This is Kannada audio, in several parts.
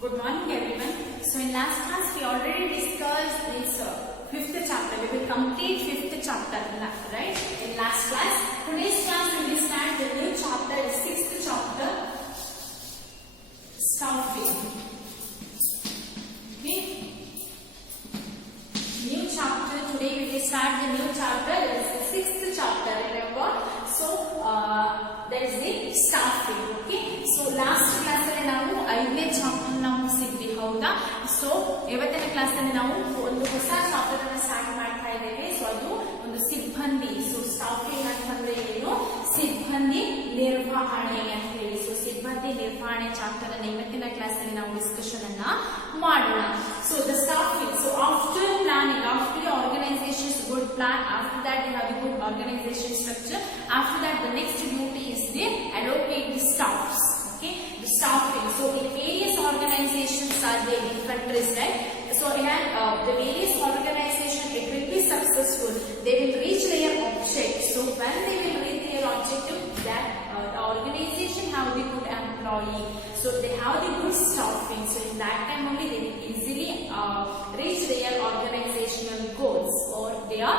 Good morning everyone. So in last class we already discussed this fifth chapter. We will complete fifth chapter, right? In last class. Today's class we will start the new chapter, sixth chapter, stuffing. Okay. New chapter. Today we will start the new chapter. It is the sixth chapter. Remember? So there is the stuffing. Okay. So last class ಅಲ್ಲಿ ನಾವು 5ನೇ ಚಾಪ್ಟರ್ ನಾವು ಮುಗಿಸಿದ್ವಿ ಹೌದಾ. ಸೊ ಇವತ್ತಿನ ಕ್ಲಾಸ್ ಅಲ್ಲಿ ನಾವು ಒಂದು ಹೊಸ ಚಾಪ್ಟರ್ ಅನ್ನು ಸ್ಟಾರ್ಟ್ ಮಾಡ್ತಾ ಇದ್ದೇವೆ. ಸೊ ಅದು ಒಂದು ಸಿಬ್ಬಂದಿ. ಸೊ ಸ್ಟಾಫಿಂಗ್ ಅಂತಂದ್ರೆ ಏನು, ಸಿಬ್ಬಂದಿ ನಿರ್ವಹಣೆ ಅಂತ ಹೇಳಿ. ಸೊ ಸಿಬ್ಬಂದಿ ನಿರ್ವಹಣೆ ಚಾಪ್ಟರ್ ಅನ್ನು ಇವತ್ತಿನ ಕ್ಲಾಸ್ ಅಲ್ಲಿ ನಾವು ಡಿಸ್ಕಷನ್ ಅನ್ನ ಮಾಡೋಣ. So the staffing. So after planning, after the organization's good plan, after that they have the good organization structure, after that the next duty is they allocate the staffs. Okay, the staffing. So in various organizations are there in countries, right? So in the various organizations it will be successful, they will reach their objective. So when they will reach their objective, that the organization have the good employee, so they have the good staffing. So in that time only they will easily reach their organizational goals or their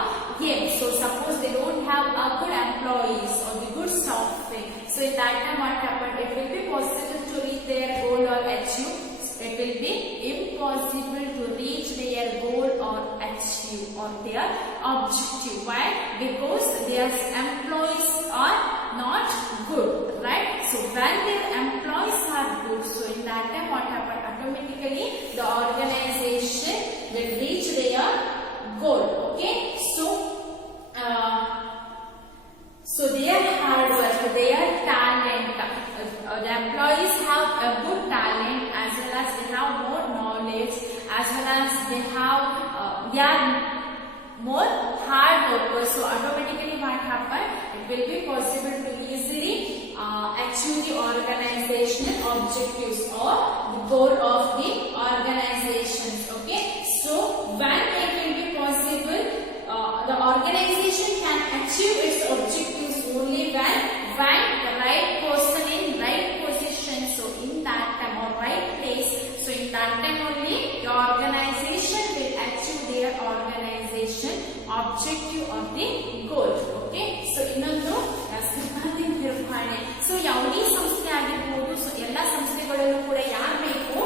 aims. So suppose they don't have a good employees or the good staffing, so in that time what happened, it will be possible to reach their goal or achieve. It will be impossible to reach their goal or achieve or their objective. Why? Because their employees are not good, right? So when their employees are good, so in that time what happened, automatically the organization will reach their goal. Okay, so their hard work, their talent, the employees have a good talent, as well as they have more knowledge, as well as they are more hard workers. So automatically what happens, it will be possible to easily achieve the organizational objectives or the goal of the organizations. Okay, so when it will be possible, the organization can achieve its objectives only when the right person in right position, so in that time or right place, so in that time only the organization will achieve their organization objective or the goal. Okay, so ಇನ್ನೊಂದು ಸಿಬ್ಬಂದಿ ನಿರ್ವಹಣೆ. ಸೊ ಯಾವುದೇ ಸಂಸ್ಥೆ ಆಗಿರಬಹುದು, ಸೊ ಎಲ್ಲಾ ಸಂಸ್ಥೆಗಳಲ್ಲೂ ಕೂಡ ಯಾರು ಬೇಕು,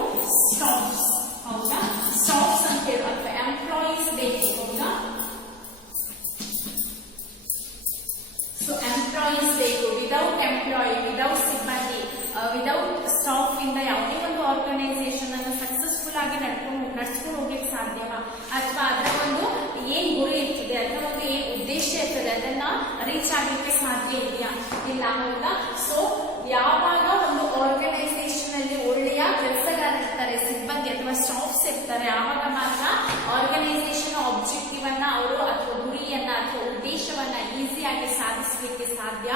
ಸ್ಟಾಫ್ಸ್. ಹೌದಾ, ಸ್ಟಾಫ್ಸ್ ಅಂತ ಹೇಳಿ ಅಥವಾ ಎಂಪ್ಲಾಯೀಸ್ ಬೇಕು. ಹೌದಾ, ಸೊ ಎಂಪ್ಲಾಯೀಸ್ ಬೇಕು. ವಿದೌಟ್ ಎಂಪ್ಲಾಯಿ, ವಿದೌಟ್ ಸಿಬ್ಬಂದಿ, ವಿದೌಟ್ ಸ್ಟಾಫ್ ಇಂದ ಯಾವುದೇ ಒಂದು ಆರ್ಗನೈಸೇಷನ್ ಅನ್ನು ಸಕ್ಸಸ್ಫುಲ್ ಆಗಿ ನಡ್ಸ್ಕೊಂಡು ಹೋಗ್ಲಿಕ್ಕೆ ಸಾಧ್ಯವಾ, ಅಥವಾ ಅದರ ಒಂದು ಏನ್ ಗುರಿ ಇರ್ತದೆ, ಅದರ ಒಂದು ಏನ್ ಉದ್ದೇಶ ಇರ್ತದೆ, ಅದನ್ನ ರೀಚ್ ಆಗ್ಲಿಕ್ಕೆ ಸಾಧ್ಯ ಇದೆಯಾ, ಇಲ್ಲ. ಹೌದಾ, ಸೊ ಯಾವಾಗ ಒಂದು ಆರ್ಗನೈಸೇಷನ್ ಅಲ್ಲಿ ಒಳ್ಳೆಯ ಕೆಲಸಗಾರ ಇರ್ತಾರೆ, ಸಿಬ್ಬಂದಿ ಅಥವಾ ಸ್ಟಾಫ್ಸ್ ಇರ್ತಾರೆ, ಆವಾಗ ಮಾತ್ರ ಆರ್ಗನೈಸೇಷನ್ ಆಬ್ಜೆಕ್ಟಿವ್ ಅನ್ನ ಅವರು ಅಥವಾ ಗುರಿಯನ್ನ ಅಥವಾ ಉದ್ದೇಶವನ್ನ ಈಸಿಯಾಗಿ ಸಾಧಿಸಲಿಕ್ಕೆ ಸಾಧ್ಯ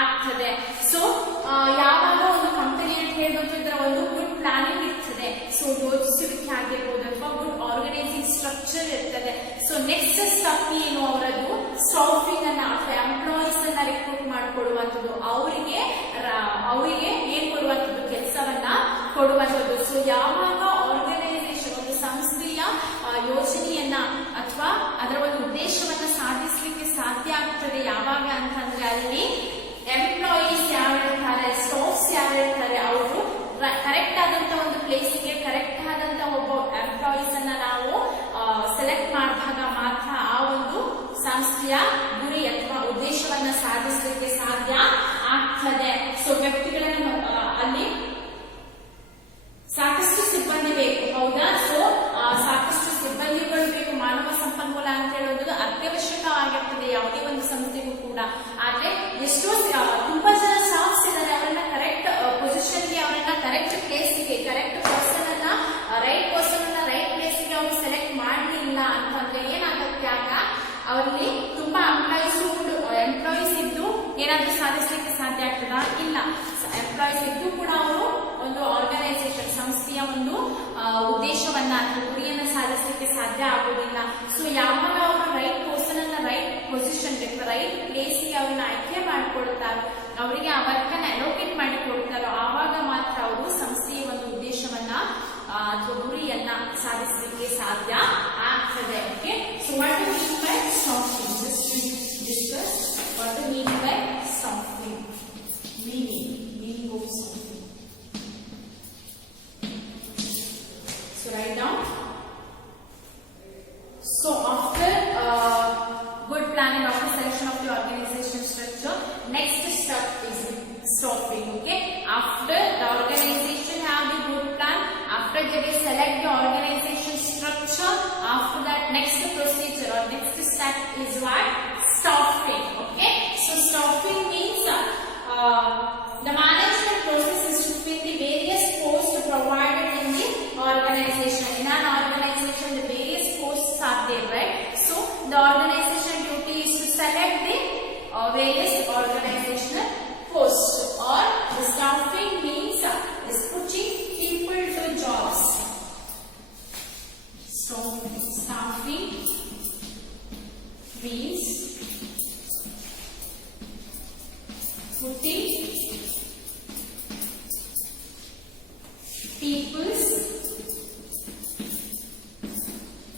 ಆಗ್ತದೆ. ಸೊ ಯಾವಾಗ ಒಂದು ಕಂಪನಿ ಅಂತ ಹೇಳೋದ್ರ ಒಂದು ಗುಡ್ ಪ್ಲಾನಿಂಗ್ ಇರ್ತದೆ, ಸೊ ಯೋಚಿಸುವಿಕೆ ಆಗಿರ್ಬೋದು ಅಥವಾ ಗುಡ್ ಆರ್ಗನೈಸಿಂಗ್ ಸ್ಟ್ರಕ್ಚರ್ ಇರ್ತದೆ. ಸೊ ನೆಕ್ಸ್ಟ್ ಸ್ಟೆಪ್ ಏನು, ಅವರದ್ದು ಸ್ಟಾಫಿಂಗ್ ಅನ್ನ ಅಥವಾ ಎಂಪ್ಲಾಯೀಸ್ ಅನ್ನ ರಿಕ್ರೂಟ್ ಮಾಡಿಕೊಡುವಂಥದ್ದು, ಅವರಿಗೆ ಏನ್ ಕೊಡುವಂಥದ್ದು, ಕೆಲಸವನ್ನ ಕೊಡುವಂಥದ್ದು. ಸೊ ಯಾವಾಗ ಆರ್ಗನೈಸೇಷನ್ ಒಂದು ಸಂಸ್ಥೆಯ ಯೋಜನೆಯನ್ನ ಅಥವಾ ಅದರ ಒಂದು ಉದ್ದೇಶವನ್ನ ಸಾಧಿಸಲಿಕ್ಕೆ ಸಾಧ್ಯ ಆಗ್ತದೆ ಯಾವಾಗ ಅಂತಂದ್ರೆ, ಅಲ್ಲಿ ಎಂಪ್ಲಾಯೀಸ್ ಯಾರಿರ್ತಾರೆ, ಸ್ಟಾಫ್ಸ್ ಯಾರಿರ್ತಾರೆ, ಅವರು ಕರೆಕ್ಟ್ ಆದಂತ ಒಂದು ಪ್ಲೇಸಿಗೆ ಕರೆಕ್ಟ್ ಆದಂತ ಒಬ್ಬ ಎಂಪ್ಲಾಯೀಸ್ ಅನ್ನ ನಾವು ಸೆಲೆಕ್ಟ್ ಮಾಡಿದಾಗ ಮಾತ್ರ ಆ ಒಂದು ಸಂಸ್ಥೆಯ ಗುರಿ ಅಥವಾ ಉದ್ದೇಶವನ್ನ ಸಾಧಿಸಲಿಕ್ಕೆ ಸಾಧ್ಯ ಆಗ್ತದೆ. ಸೊ ವ್ಯಕ್ತಿಗಳನ್ನು ಅಲ್ಲಿ ಸಾಕಷ್ಟು ಸಿಬ್ಬಂದಿ ಬೇಕು. ಹೌದಾ, ಸೊ ಸಾಕಷ್ಟು ಸಿಬ್ಬಂದಿಗಳು ಬೇಕು. ಮಾನವ ಸಂಪನ್ಮೂಲ ಅಂತ ಹೇಳೋದು ಅತ್ಯವಶ್ಯಕ ಆಗಿರ್ತದೆ ಯಾವುದೇ ಒಂದು ಸಂಸ್ಥೆಗೂ ಕೂಡ. ಆದ್ರೆ ಎಷ್ಟೋ ತುಂಬಾ ಜನ ಸ್ಟಾಫ್ಸ್ ಇದ್ದಾರೆ, ಅವರನ್ನ ಕರೆಕ್ಟ್ ಪೊಸಿಷನ್ಗೆ, ಅವರನ್ನ ಕರೆಕ್ಟ್ ಪ್ಲೇಸ್ಗೆ, ಕರೆಕ್ಟ್ ಪರ್ಸನ್ ಅನ್ನ ರೈಟ್ ಪ್ಲೇಸ್ಗೆ ಅವರು ಸೆಲೆಕ್ಟ್ ಮಾಡಲಿಲ್ಲ ಅಂತಂದ್ರೆ ಏನಾಗುತ್ತೆ, ಆಗ ಅವರಲ್ಲಿ ತುಂಬಾ ಎಂಪ್ಲಾಯೀಸ್ ಇದ್ದು ಏನಾದ್ರೂ ಸಾಧಿಸಲಿಕ್ಕೆ ಸಾಧ್ಯ ಆಗ್ತದಾ, ಇಲ್ಲ. ಎಂಪ್ಲಾಯೀಸ್ ಇದ್ದು ಕೂಡ ಅವರು meaning of something. So write down. So after good planning, after selection of the organization structure, next step is staffing. Okay, after the organization have the good plan, after they will select the organization structure, after that next procedure or next step is what? Staffing. Okay, so staffing means the management process is to fill the various posts provided in the organization. In an organization, the various posts are there, right? So the organization duty is to select the various organizational posts, or the staffing means is putting people to jobs. So staffing means putting people's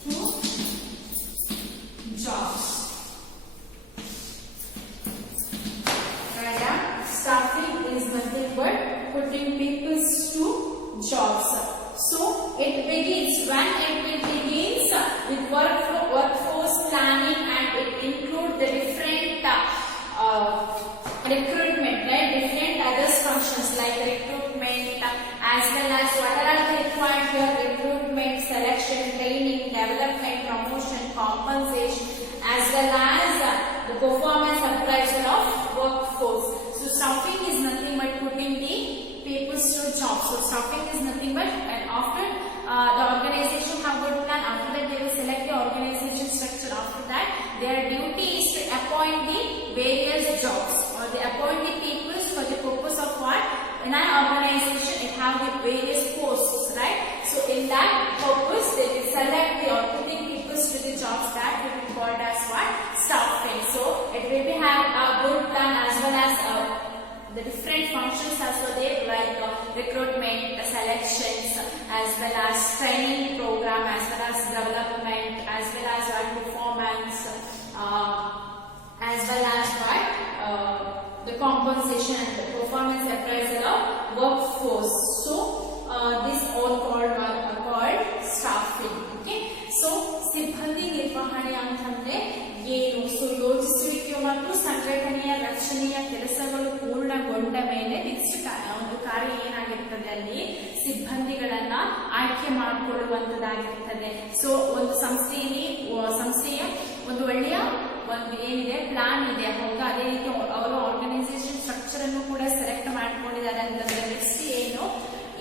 to jobs. Staffing is nothing but putting people's to jobs. So it begins when it begins with workforce planning, and it includes the different recruitment, right? Different other functions like recruitment, as well as what are the required here: recruitment, selection, training, development, promotion, compensation, as well as the performance appraisal of workforce. So staffing is nothing but putting the people to jobs. So staffing is nothing but, and after the organization have good plan, after that they will select the organization structure. After that, their duty is to appoint the various jobs, or they appoint the people for the purpose of what? In an organization, it have the various posts, right? So in that purpose, they will select the or putting people to the jobs. That will be called as what? Staffing. So it will be have a good plan as well as the different functions as well there, like recruitment, selections, as well as training program, as well as development, as well as performance, as well as the compensation and the performance appraisal of workforce. So this all called staffing. Okay, so ಸಿಬ್ಬಂದಿ ನಿರ್ವಹಣೆ ಅಂತಂದ್ರೆ ಏನು? ಸೊ ಯೋಜಿಸುವಿಕೆ ಮತ್ತು ಸಂಘಟನೆಯ ರಚನೆಯ ಕೆಲಸಗಳು ಪೂರ್ಣಗೊಂಡ ಮೇಲೆ ನೆಕ್ಸ್ಟ್ ಒಂದು ಕಾರ್ಯ ಏನಾಗಿರ್ತದೆ, ಅಲ್ಲಿ ಸಿಬ್ಬಂದಿಗಳನ್ನ ಆಯ್ಕೆ ಮಾಡಿಕೊಳ್ಳುವಂತದ್ದಾಗಿರ್ತದೆ. ಸೊ ಒಂದು ಸಂಸ್ಥೆಯ ಒಂದು ಒಳ್ಳೆಯ ಒಂದು ಏನಿದೆ ಪ್ಲಾನ್ ಇದೆ, ಹೌದಾ? ಅದೇ ರೀತಿ ಅವರು ಆರ್ಗನೈಸೇಷನ್ ಸ್ಟ್ರಕ್ಚರ್ ಅನ್ನು ಕೂಡ ಸೆಲೆಕ್ಟ್ ಮಾಡ್ಕೊಂಡಿದ್ದಾರೆ ಅಂತಂದ್ರೆ ನೆಕ್ಸ್ಟ್ ಏನು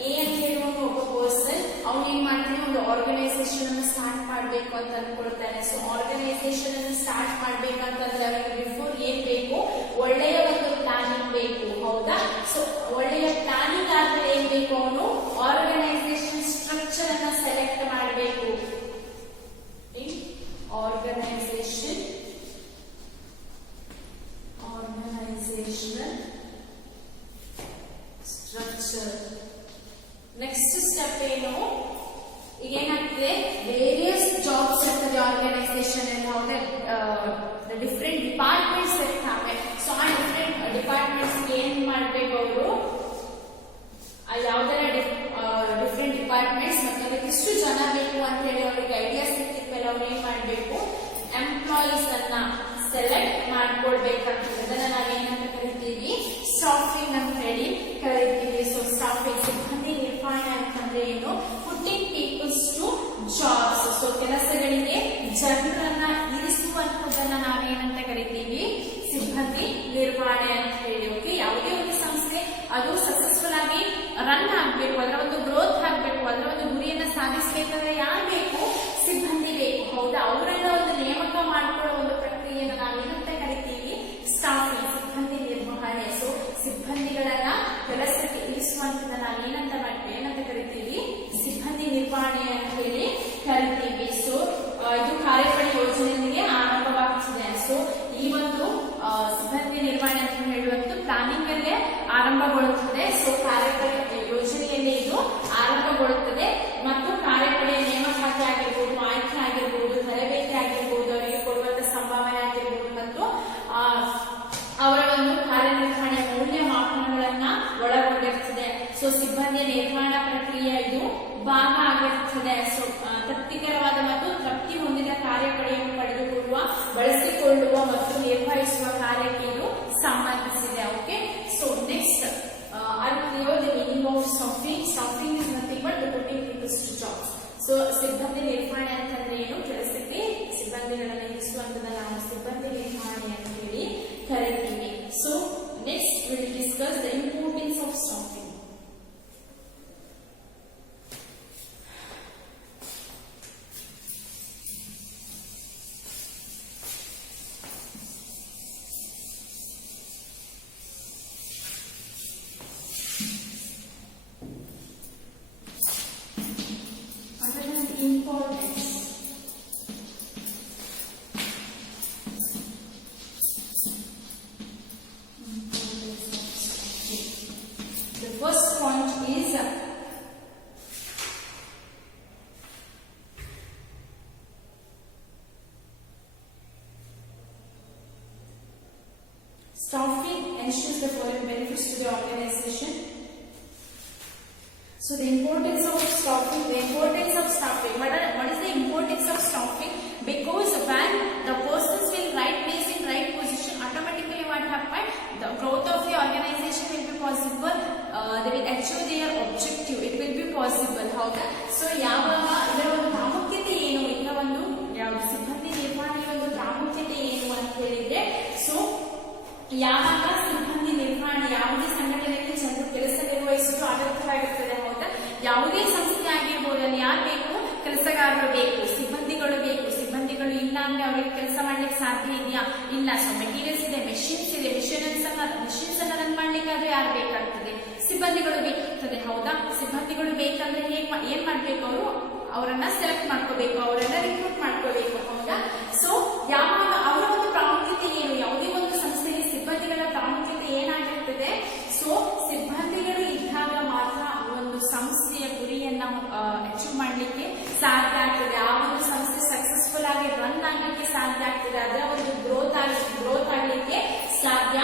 ಎ ಅಂತ ಹೇಳುವ ಒಬ್ಬ ಪರ್ಸನ್ ಅವ್ನು ಏನ್ ಮಾಡ್ತಾನೆ, ಒಂದು ಆರ್ಗನೈಸೇಷನ್ ಅನ್ನು ಸ್ಟಾರ್ಟ್ ಮಾಡ್ಬೇಕು ಅಂತ ಅನ್ಕೊಳ್ತಾನೆ. ಸೊ ಆರ್ಗನೈಸೇಷನ್ ಅನ್ನು ಸ್ಟಾರ್ಟ್ ಮಾಡ್ಬೇಕಂತಂದ್ರೆ ಅವನಿಗೆ ಬಿಫೋರ್ ಏನ್ ಬೇಕು? ಒಳ್ಳೆಯ ಒಂದು ಪ್ಲಾನಿಂಗ್ ಬೇಕು, ಹೌದಾ? ಸೊ ಒಳ್ಳೆಯ ಪ್ಲಾನಿಂಗ್ ಆದ್ರೆ ಏನ್ ಬೇಕು? ಅವನು ಆರ್ಗನೈಸೇಷನ್ ಸ್ಟ್ರಕ್ಚರ್ ಅನ್ನ ಸೆಲೆಕ್ಟ್ ಮಾಡಬೇಕು. Organisational structure. ನೆಕ್ಸ್ಟ್ ಸ್ಟೆಪ್ ಏನು? ಏನಾಗ್ತದೆ? ವೇರಿಯಸ್ ಜಾಬ್ಸ್ ಇರ್ತದೆ ಆರ್ಗನೈಸೇಷನ್ ಅಲ್ಲಿ, ಹೌದಾ? ಡಿಫ್ರೆಂಟ್ ಡಿಪಾರ್ಟ್ಮೆಂಟ್ಸ್ ಇರ್ತವೆ. ಸೊ ಆ ಡಿಫ್ರೆಂಟ್ ಡಿಪಾರ್ಟ್ಮೆಂಟ್ಸ್ ಏನ್ ಮಾಡ್ಬೇಕು? ಅವರು ಯಾವ್ದಾರ ಡಿಫ್ರೆಂಟ್ ಡಿಪಾರ್ಟ್ಮೆಂಟ್ಸ್ ಮತ್ತೆ ಅದಕ್ಕೆ ಇಷ್ಟು ಜನ ಬೇಕು ಅಂತ ಹೇಳಿ ಅವ್ರಿಗೆ ಐಡಿಯಾ ಸಿಕ್ಕಿದ ಮೇಲೆ ಅವ್ರು ಏನ್ ಮಾಡ್ಬೇಕು? ಎಂಪ್ಲಾಯೀಸ್ ಅನ್ನ ಸೆಲೆಕ್ಟ್ ಮಾಡ್ಕೊಳ್ಬೇಕಂತ. ಅದನ್ನ ನಾವೇನಂತ ಕರಿತೀವಿ? ಸ್ಟಾಫಿಂಗ್ ಅಂತ ಹೇಳಿ ಕರಿತೀವಿ. ಸೊ ಸ್ಟಾಫಿಂಗ್ ಸಿಬ್ಬಂದಿ ನಿರ್ವಹಣೆ ಅಂತಂದ್ರೆ ಏನು? Putting peoples to jobs. So ಕೆಲಸಗಳಿಗೆ ಜನರನ್ನ ಇರಿಸುವಂತದನ್ನ ನಾವೇನಂತ ಕರಿತೀವಿ? ಸಿಬ್ಬಂದಿ ನಿರ್ವಹಣೆ ಅಂತ ಹೇಳಿ. ಓಕೆ, ಯಾವುದೇ ಒಂದು ಸಂಸ್ಥೆ ಅದು ಸಕ್ಸಸ್ಫುಲ್ ಆಗಿ ರನ್ ಆಗ್ಬೇಕು, ಅದರ ಒಂದು ಗ್ರೋತ್ ಆಗ್ಬೇಕು, ಅದರ ಒಂದು ಗುರಿಯನ್ನ ಸಾಧಿಸಬೇಕಾದ್ರೆ ಯಾರು ಬೇಕು? ಸಿಬ್ಬಂದಿ ಬೇಕು, ಹೌದಾ? ಅವರೆಲ್ಲ ಒಂದು ನೇಮಕ ಮಾಡಿಕೊಳ್ಳುವ ಒಂದು ಪ್ರಕ್ರಿಯೆಯನ್ನು ನಾವೇನಂತ ಕರಿತೀವಿ? ಸ್ಟಾಫಿಂಗ್, ಸಿಬ್ಬಂದಿ ನಿರ್ವಹಣೆ. ಸೊ ಸಿಬ್ಬಂದಿಗಳನ್ನ ಕೆಲಸಕ್ಕೆ ಇರಿಸುವಂತದ ನಾವೇನಂತ ಕರಿತೀವಿ? ಸಿಬ್ಬಂದಿ ನಿರ್ವಹಣೆ ಅಂತ ಹೇಳಿ ಕರಿತೀವಿ. ಸೊ ಇದು ಕಾರ್ಯಪಡೆ ಯೋಜನೆಗೆ ಆರಂಭವಾಗುತ್ತದೆ. ಸೊ ಈ ಒಂದು ಸಿಬ್ಬಂದಿ ನಿರ್ವಹಣೆ ಅಂತ ಹೇಳುವಂತ ಪ್ಲಾನಿಂಗ್ ಅಲ್ಲೇ ಆರಂಭಗೊಳ್ಳುತ್ತದೆ. ಸೊ ಕಾರ್ಯಪಡೆ ಯೋಜನೆಯಲ್ಲಿ ಇದು ಆರಂಭಗೊಳ್ಳುತ್ತದೆ ಮತ್ತು ಕಾರ್ಯಪಡೆಯ ನೇಮಕಾತಿ ಆಗಿರ್ಬೋದು, ಆಯ್ಕೆ ಆಗಿರ್ಬೋದು, ತರಬೇತಿ ಆಗಿರ್ಬೋದು, ಅವರಿಗೆ ಕೊಡುವಂತ ಸಂಭಾವನೆ ಆಗಿರ್ಬೋದು ಮತ್ತು ಅವರ ಒಂದು ಕಾರ್ಯನಿರ್ವಹಣೆಯ ಮೌಲ್ಯಮಾಪನಗಳನ್ನ ಒಳಗೊಂಡಿರ್ತದೆ. ಸೊ ಸಿಬ್ಬಂದಿಯ ನಿರ್ವಹಣಾ ಪ್ರಕ್ರಿಯೆ ಇದು ಭಾಗ ಆಗಿರ್ತದೆ. ಸೊ ತೃಪ್ತಿಕರವಾದ ಮತ್ತು ತೃಪ್ತಿ ಹೊಂದಿದ ಕಾರ್ಯಪಡೆಯನ್ನು ಪಡೆದುಕೊಳ್ಳುವ, ಬಳಸಿಕೊಳ್ಳುವ ಮತ್ತು ನಿರ್ವಹಿಸುವ ಕಾರ್ಯಕ್ಕೆ ಇದು ಸಂಬಂಧಿಸಿದೆ. Okay, so next are clear the meaning of staffing. Staffing is nothing but putting people to jobs. So ಸಿಬ್ಬಂದಿ ನಿರ್ವಹಣೆ ಅಂತಂದ್ರೆ ಏನು? ಕೆಲಸಕ್ಕೆ ಸಿಬ್ಬಂದಿಗಳನ್ನು ಇರಿಸುವಂತದ ನಾವು ಸಿಬ್ಬಂದಿ ನಿರ್ವಹಣೆ ಅಂತ ಹೇಳಿ ಕರೀತೀವಿ. So next will discuss the importance of staffing. Importance. The first point is staffing ensures the following benefits to the organization. So the importance of staffing. What is the importance of staffing? Because when the persons will right place in right position, automatically what happen? The growth of the organization will be possible. They will achieve their objective. It will be possible. ಹೌದಾ? So ಯಾವಾಗ ಇದರ ಒಂದು ಪ್ರಾಮುಖ್ಯತೆ ಏನು? ಇದರ ಒಂದು ಸಿಬ್ಬಂದಿ ನಿರ್ವಹಣೆಯ ಒಂದು ಪ್ರಾಮುಖ್ಯತೆ ಏನು ಅಂತ ಹೇಳಿದ್ರೆ, ಸೊ ಯಾವಾಗ ಸಿಬ್ಬಂದಿ ನಿರ್ವಹಣೆ ಯಾವುದೇ ಸಂಘಟನೆಯಲ್ಲಿ ಜನರು ಕೆಲಸ ನಿರ್ವಹಿಸಲು ಅಗತ್ಯವಾಗಿರ್ತದೆ. ಹೌದಾ? ಯಾವುದೇ ಸಂಸ್ಥೆ ಆಗಿರ್ಬೋದು, ಅಲ್ಲಿ ಯಾರು ಬೇಕು? ಕೆಲಸಗಾರರು ಬೇಕು, ಸಿಬ್ಬಂದಿಗಳು ಬೇಕು. ಸಿಬ್ಬಂದಿಗಳು ಇಲ್ಲ ಅಂದ್ರೆ ಅವರಿಗೆ ಕೆಲಸ ಮಾಡ್ಲಿಕ್ಕೆ ಸಾಧ್ಯ ಇದೆಯಾ? ಇಲ್ಲ. ಸೊ ಮೆಟೀರಿಯಲ್ಸ್ ಇದೆ, ಮೆಷಿನ್ಸ್ ಇದೆ, ಮೆಷಿನ್ಸ್ ಅನ್ನ ರನ್ ಮಾಡ್ಲಿಕ್ಕೆ ಅದು ಯಾರು ಬೇಕಾಗ್ತದೆ? ಸಿಬ್ಬಂದಿಗಳು ಬೇಕಾಗ್ತದೆ. ಹೌದಾ? ಸಿಬ್ಬಂದಿಗಳು ಬೇಕಂದ್ರೆ ಏನ್ ಮಾಡ್ಬೇಕು? ಅವರನ್ನ ಸೆಲೆಕ್ಟ್ ಮಾಡ್ಕೋಬೇಕು, ಅವರನ್ನ ರಿಕ್ರೂಟ್ ಮಾಡ್ಕೋಬೇಕು. ಹೌದಾ? ಸೊ ಯಾವಾಗ ಅವರ ಒಂದು ಪ್ರಾಮುಖ್ಯತೆ ಏನು? ಯಾವುದೇ ಒಂದು ಸಂಸ್ಥೆಗೆ ಸಿಬ್ಬಂದಿಗಳ ಪ್ರಾಮುಖ್ಯತೆ ಏನಾಗಿರ್ತದೆ? ಸೊ ಸಿಬ್ಬಂದಿಗಳು ಇದ್ದಾಗ ಮಾತ್ರ ಒಂದು ಸಂಸ್ಥೆಯ ಗುರಿಯನ್ನ ಅಚೀವ್ ಮಾಡ್ಲಿಕ್ಕೆ ಸಾಧ್ಯ ಆಗ್ತದೆ. ಆ ಒಂದು ಸಂಸ್ಥೆ ಸಕ್ಸಸ್ಫುಲ್ ಆಗಿ ರನ್ ಆಗ್ಲಿಕ್ಕೆ ಸಾಧ್ಯ ಆಗ್ತದೆ. ಅದರ ಒಂದು ಗ್ರೋತ್ ಆಗ್ಲಿಕ್ಕೆ ಸಾಧ್ಯ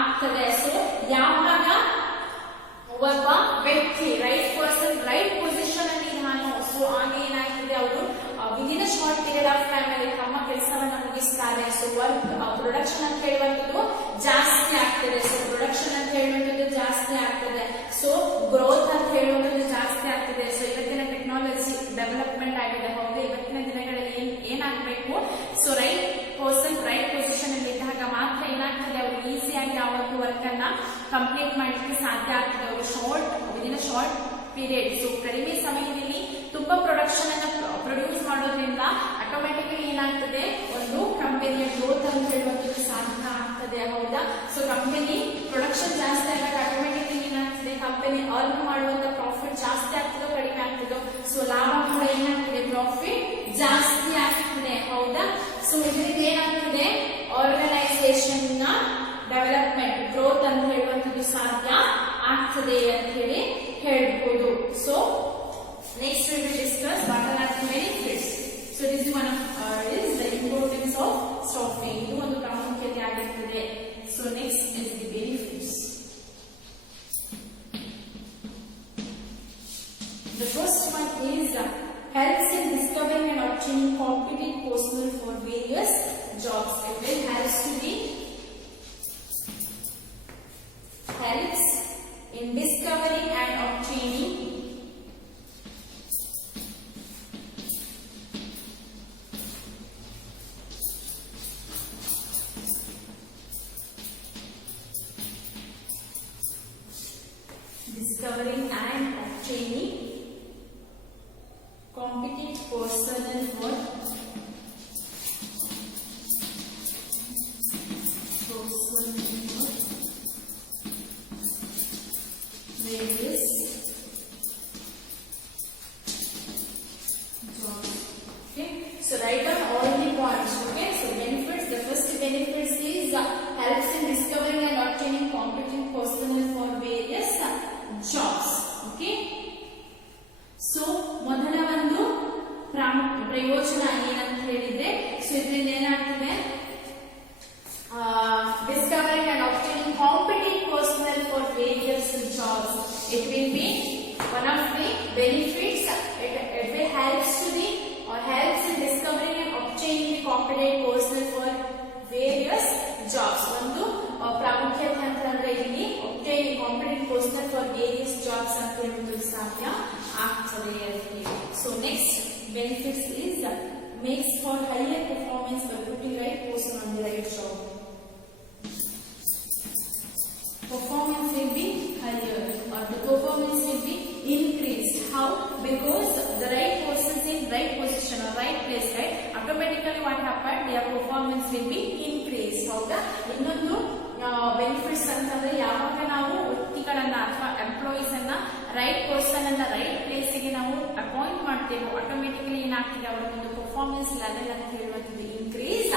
ಆಗ್ತದೆ. ಸೊ ಯಾವಾಗ ಒಬ್ಬ ವ್ಯಕ್ತಿ ರೈಟ್ ಪರ್ಸನ್ ರೈಟ್ ಪೊಸಿಷನ್ ಅಲ್ಲಿ ಇದ್ದಾನೋ, ಸೊ ಆಗ ಏನಾಗ್ತದೆ? ಅವರು within short period of time ಅಲ್ಲಿ ತಮ್ಮ ಕೆಲಸವನ್ನ ಮುಗಿಸ್ತಾರೆ. ಸೊ ವರ್ಕ್ ಪ್ರೊಡಕ್ಷನ್ ಅಂತ ಹೇಳುವಂಥದ್ದು ಜಾಸ್ತಿ ಆಗ್ತದೆ. ಸೊ ಪ್ರೊಡಕ್ಷನ್ ಅಂತ ಹೇಳುವಂಥದ್ದು ಜಾಸ್ತಿ ಆಗ್ತದೆ. ಸೊ ಗ್ರೋತ್ ಅಂತ ಹೇಳುವಂಥದ್ದು ಜಾಸ್ತಿ ಆಗ್ತದೆ. ಸೊ ಇವತ್ತಿನ ಟೆಕ್ನಾಲಜಿ ಡೆವಲಪ್ಮೆಂಟ್ ಆಗಿದೆ. ಹೌದು, ಇವತ್ತಿನ ದಿನಗಳಲ್ಲಿ ಏನಾಗಬೇಕು? So right person right position ಅಲ್ಲಿ ಇದ್ದಾಗ ಮಾತ್ರ ಏನಾಗ್ತದೆ? ಅವರು ಈಸಿಯಾಗಿ ಆ ಒಂದು ವರ್ಕ್ ಅನ್ನ ಕಂಪ್ಲೀಟ್ ಮಾಡಲಿಕ್ಕೆ ಸಾಧ್ಯ ಆಗ್ತದೆ. ಅವರು ವಿದಿನ್ ಶಾರ್ಟ್ ಪೀರಿಯಡ್, ಸೊ ಕಡಿಮೆ ಸಮಯದಲ್ಲಿ ತುಂಬಾ ಪ್ರೊಡಕ್ಷನ್ ಅನ್ನ ಪ್ರೊಡ್ಯೂಸ್ ಮಾಡೋದ್ರಿಂದ ಆಟೋಮ್ಯಾಟಿಕಲಿ ಏನಾಗ್ತದೆ? ಒಂದು ಕಂಪನಿಯ ಗ್ರೋತ್ ಅಂತ ಹೇಳುವಂಥದ್ದು ಸಾಧ್ಯ ಆಗ್ತದೆ. ಹೌದಾ? ಸೊ ಕಂಪನಿ ಪ್ರೊಡಕ್ಷನ್ ಜಾಸ್ತಿ ಆದಾಗ ಆಟೋಮ್ಯಾಟಿಕಲಿ ಏನಾಗ್ತದೆ? ಕಂಪನಿ ಅರ್ನ್ ಮಾಡುವಂತ ಪ್ರಾಫಿಟ್ ಜಾಸ್ತಿ ಆಗ್ತದೋ ಕಡಿಮೆ ಆಗ್ತದೋ? ಸೊ ಲಾಭ ಕೂಡ ಏನಾಗ್ತದೆ? ಪ್ರಾಫಿಟ್ ಜಾಸ್ತಿ ಆಗ್ತದೆ. ಹೌದಾ? ಸೊ ಇದರಿಂದ ಏನಾಗ್ತದೆ? ಆರ್ಗನೈಸೇಷನ್ ನ ಡೆವಲಪ್ಮೆಂಟ್ ಗ್ರೋತ್ ಅಂತ ಹೇಳುವಂಥದ್ದು ಸಾಧ್ಯ ಆಗ್ತದೆ ಅಂತ ಹೇಳಿ ಹೇಳ್ಬೋದು. So next we will discuss what are the benefits. So this is one of is the importance of staffing. ಇದು ಒಂದು ಪ್ರಾಮುಖ್ಯತೆ ಆಗಿರುತ್ತದೆ. So next is the benefits. The first one is helps in discovering and obtaining competent personnel for various jobs. It will helps in discovering and obtaining competent personnel for various jobs. Okay, so write down all the points. Okay, so benefits. The first benefits is helps in discovering and obtaining competent personnel for various jobs. Okay, so ಮೊದಲ ಒಂದು ಪ್ರಯೋಜನ ಏನಂತ ಹೇಳಿದ್ರೆ, ಸೊ ಇದರಿಂದ ಏನಾಗ್ತದೆ? discovering and obtaining competent personnel for various jobs. it will be one of the benefits. It will helps to the or helps in discovering and obtaining the competent personnel for various jobs. ಒಂದು ಪ್ರಾಮುಖ್ಯತೆ ಅಂತಂದ್ರೆ ಇಲ್ಲಿ obtain competent personnel for various jobs ಅಂತ ಹೇಳೋದು ಸಾಧ್ಯ ಆಗ್ತದೆ. So next benefits is makes for higher performance by putting right person on the right job. Performance will be higher or the performance will be increased. How? Because the right person is in right position or right place, right? Automatically what happened? Their performance will be increased. ಹೌದಾ? ಇನ್ನೊಂದು ಬೆನಿಫಿಟ್ಸ್ ಅಂತಂದ್ರೆ ಯಾವಾಗ ನಾವು ವ್ಯಕ್ತಿಗಳನ್ನ ಅಥವಾ ಎಂಪ್ಲಾಯೀಸ್ ಅನ್ನ ರೈಟ್ ಪರ್ಸನ್ ಅನ್ನ ರೈಟ್ ಪ್ಲೇಸ್ ಗೆ ನಾವು ಅಪಾಯಿಂಟ್ ಮಾಡ್ತೇವೆ, ಆಟೋಮೆಟಿಕಲಿ ಏನಾಗ್ತದೆ ಅವರ ಒಂದು ಪರ್ಫಾರ್ಮೆನ್ಸ್ ಲೆವೆಲ್ ಅಂತ ಹೇಳುವಂಥದ್ದು ಇನ್ಕ್ರೀಸ್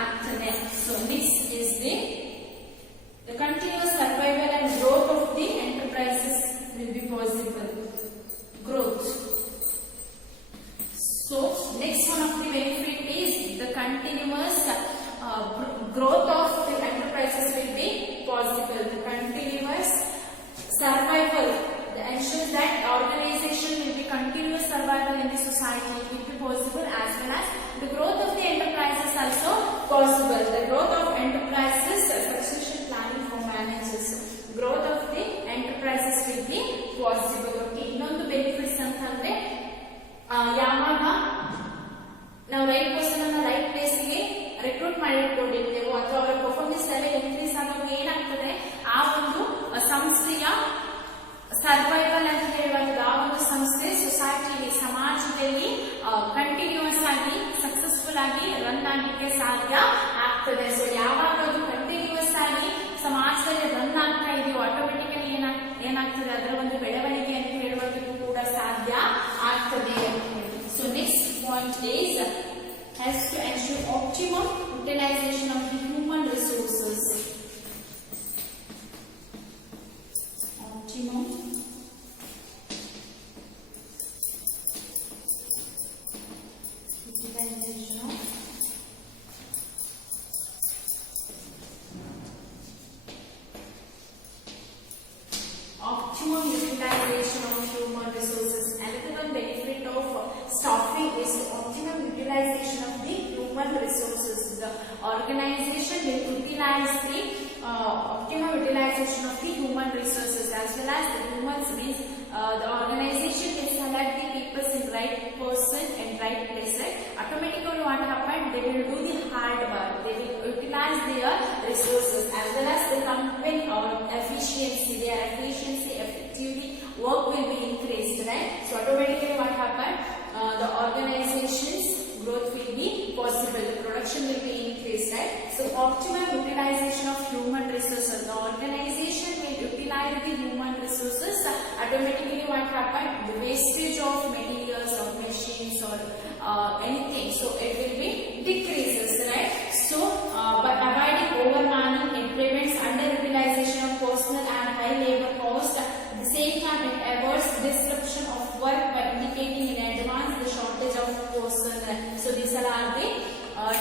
ಆಗ್ತದೆ. So next is the continuous survival and growth of the enterprises will be possible. Growth. So next one of the benefit is the continuous growth of the enterprises will be possible. The continuous survival ensures that organization will be continuous survival in the society. It will be possible as well as the growth of the enterprises also possible. The growth of enterprises, succession planning for managers. Growth of the enterprises will be possible. Okay. ಇನ್ನೊಂದು ಬೆನಿಫಿಟ್ಸ್ ಅಂತಂದ್ರೆ ಯಾವಾಗ ನಾವು ರೈಟ್ ಪರ್ಸನ್ ಅನ್ನ ರೈಟ್ ಪ್ಲೇಸ್ ಗೆ ರಿಕ್ರೂಟ್ ಮಾಡಿಕೊಂಡಿರ್ತೇವೋ ಅಥವಾ ಅವರ ಪರ್ಫಾರ್ಮೆನ್ಸ್ ಲೆವೆಲ್ ಇನ್ಕ್ರೀಸ್ ಆದಾಗ ಏನಾಗ್ತದೆ, ಆ ಒಂದು ಸಂಸ್ಥೆಯ ಸರ್ವೈವಲ್ ಅಂತ ಹೇಳುವಂಥದ್ದು ಆ ಒಂದು ಸಂಸ್ಥೆ ಸೊಸೈಟಿಯಲ್ಲಿ ಸಮಾಜದಲ್ಲಿ ಕಂಟಿನ್ಯೂಸ್ ಆಗಿ ಸಕ್ಸಸ್ಫುಲ್ ಆಗಿ ರನ್ ಆಗಲಿಕ್ಕೆ ಸಾಧ್ಯ ಆಗ್ತದೆ. ಸೊ ಯಾವಾಗ ಅದು ಕಂಟಿನ್ಯೂಸ್ ಆಗಿ ಸಮಾಜದಲ್ಲಿ ರನ್ ಆಗ್ತಾ ಇದೆಯೋ ಆಟೋಮೆಟಿಕಲಿ ಏನಾಗ್ತದೆ ಅದರ ಒಂದು ಬೆಳವಣಿಗೆ ಅಂತ ಹೇಳುವಂಥದ್ದು ಕೂಡ ಸಾಧ್ಯ ಆಗ್ತದೆ. So next point is has to ensure optimum utilization of the human resources. Optimum utilization of human resources. Another one benefit of staffing is optimum utilization of the human resources. The organization will utilize the optimum utilization of the human resources as well as the humans means the organization will select the people in right person and right place. Right? Automatically what happened? They will do the hard work. They will utilize their resources as well as the company or efficiency. Their efficiency, effectively work will be increased. Right? So automatically what happened? The organization's growth will be possible. The production will be increased. Right? So optimum utilization of human resources. The organization will utilize the human resources. Automatically what happened? The wastage of materials or machines or anything. So it will be decreases. Right? So by avoiding overmanning, it prevents underutilization of personnel and high labor cost. At the same time, it avoids disruption of work by indicating in advance the shortage of personnel. So these are the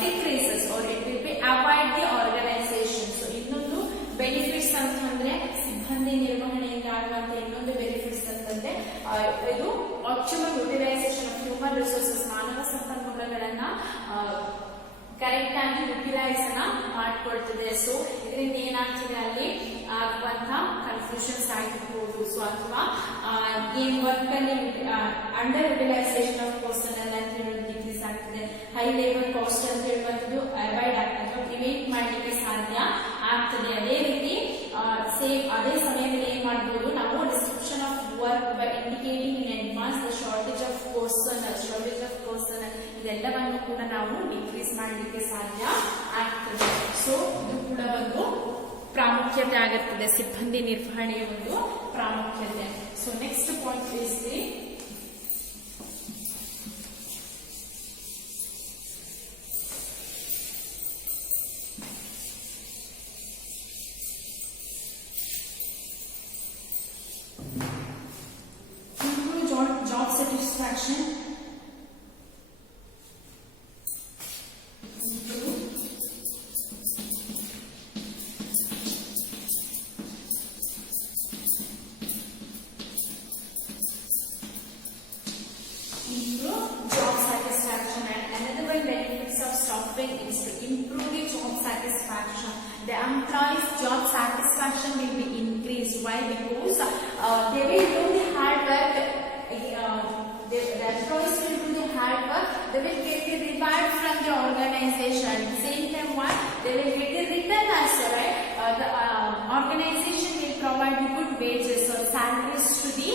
decreases or it will be avoid the organization. So ಇನ್ನೊಂದು ಬೆನಿಫಿಟ್ಸ್ ಅಂತಂದ್ರೆ ಸಿಬ್ಬಂದಿ ನಿರ್ವಹಣೆಯಿಂದ ಆಗುವಂತ ಇನ್ನೊಂದು ಬೆನಿಫಿಟ್ಸ್ ಅಂತಂದ್ರೆ ಇದು optimum utilisation of human resources, ಮಾನವ ಸಂಪನ್ಮೂಲಗಳನ್ನ ಕರೆಕ್ಟ್ ಆಗಿ ಯುಟಿಲೈಸ್ ಮಾಡ್ಕೊಳ್ತದೆ. ಸೊ ಇದರಿಂದ ಏನಾಗ್ತದೆ ಅಲ್ಲಿ ಆಗುವಂತ ಕನ್ಫ್ಯೂಷನ್ಸ್ ಆಗಿರ್ಬೋದು. ಸೊ ಅಥವಾ ಏನ್ ವರ್ಕ್ ಅಲ್ಲಿ ಅಂಡರ್ ಯುಟಿಲೈಸೇಷನ್ ಆಫ್ ಪರ್ಸನಲ್ ಅಂತ ಹೇಳೋದು ಡಿಕ್ರೀಸ್ ಆಗ್ತದೆ. ಹೈ ಲೇಬರ್ ಕಾಸ್ಟ್ ಅಂತ ಹೇಳುವಂಥದ್ದು ಅವಾಯ್ಡ್ ಆಗ್ತದೆ ಅಥವಾ ಪ್ರಿವೆಂಟ್ ಮಾಡಲಿಕ್ಕೆ ಸಾಧ್ಯ ಆಗ್ತದೆ. ಅದೇ ರೀತಿ ಸೇಮ್ ಅದೇ ಸಮಯದಲ್ಲಿ ಏನ್ ಮಾಡಬಹುದು ನಾವು description of work by indicating in advance the shortage of personal ಇದೆಲ್ಲವನ್ನು ಕೂಡ ನಾವು ಡಿಕ್ರೀಸ್ ಮಾಡಲಿಕ್ಕೆ ಸಾಧ್ಯ ಆಗ್ತದೆ. ಸೊ ಇದು ಕೂಡ ಒಂದು ಪ್ರಾಮುಖ್ಯತೆ ಆಗಿರ್ತದೆ, ಸಿಬ್ಬಂದಿ ನಿರ್ವಹಣೆಯ ಒಂದು ಪ್ರಾಮುಖ್ಯತೆ. So next point is the job satisfaction. organization. At the same time, what they will get the return also, right? The organization will provide you good wages or salaries to the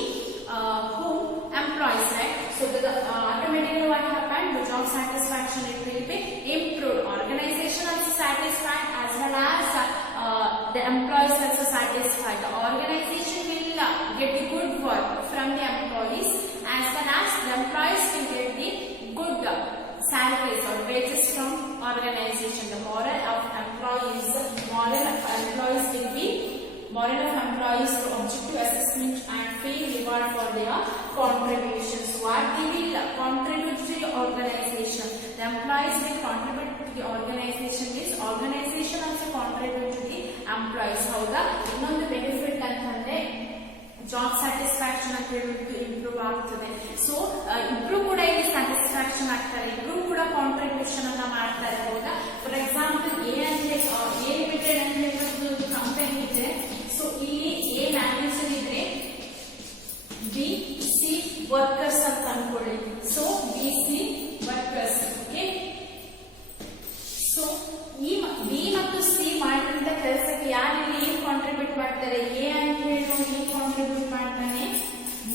employees, right? So automatically what happened? The job satisfaction it will be improved. Organization also satisfied as well as the employees also satisfied. The organization will get the good work from the employees as well as the employees will get the good salaries or wages from organization. The moral of employees to objective assessment and fair reward for their contributions. What they will contribute to the organization. The employees will contribute to the organization means organization also contribute to the employees. ಹೌದಾ? ಇನ್ನೊಂದು ಬೆನಿಫಿಟ್ ಅಂತಂದ್ರೆ ಜಾಬ್ ಸ್ಯಾಟಿಸ್ಫ್ಯಾಕ್ಷನ್ ಅಂತ ಹೇಳ್ಬಿಟ್ಟು ಇಂಪ್ರೂವ್ ಆಗ್ತದೆ. ಸೊ ಇಬ್ರು ಕೂಡ ಇಲ್ಲಿ ಸ್ಯಾಟಿಸ್ಫ್ಯಾಕ್ಷನ್ ಆಗ್ತಾರೆ, ಇಬ್ರು ಕೂಡ ಕಾಂಟ್ರಿಬ್ಯೂಷನ್ ಅನ್ನ ಮಾಡ್ತಾರೆ. ಹೌದಾ? ಫಾರ್ ಎಕ್ಸಾಂಪಲ್ ಎ ಲಿಮಿಟೆಡ್ ಅಂತ ಹೇಳ್ಬಿಟ್ಟು ಕಂಪನಿ ಇದೆ. ಸೊ ಇಲ್ಲಿ ಎ ಮ್ಯಾನೇಜರ್ ಇದ್ರೆ ಬಿ ಸಿ ವರ್ಕರ್ಸ್ ಅಂತ ಅನ್ಕೊಳ್ಳಿ. So B C workers. Okay, so B ಮತ್ತು ಸಿ ಮಾಡಿದಂತ ಕೆಲಸಕ್ಕೆ ಯಾರು ಏನ್ ಕಾಂಟ್ರಿಬ್ಯೂಟ್ ಮಾಡ್ತಾರೆ? ಎ ಅಂತ ಹೇಳಿ ಏನ್ ಕಾಂಟ್ರಿಬ್ಯೂಟ್ ಮಾಡ್ತಾನೆ?